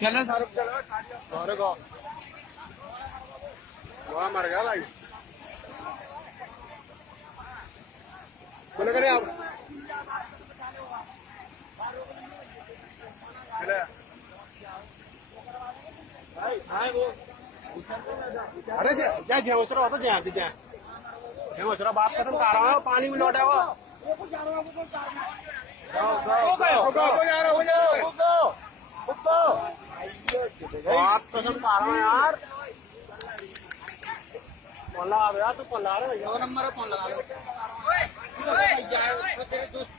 चलो शाहरुख चलो शाहरुख को वहाँ मर गया भाई बोले करे आप भाई वो अरे क्या झेवचरा होता झेवचरा बात खत्म कर रहा हूँ पानी में लौटा हुआ बात खत्म कर रहा हूँ यार फोन लगा दो यार तू फोन लगा रहे 2 नंबर फोन लगा लो तेरे दोस्त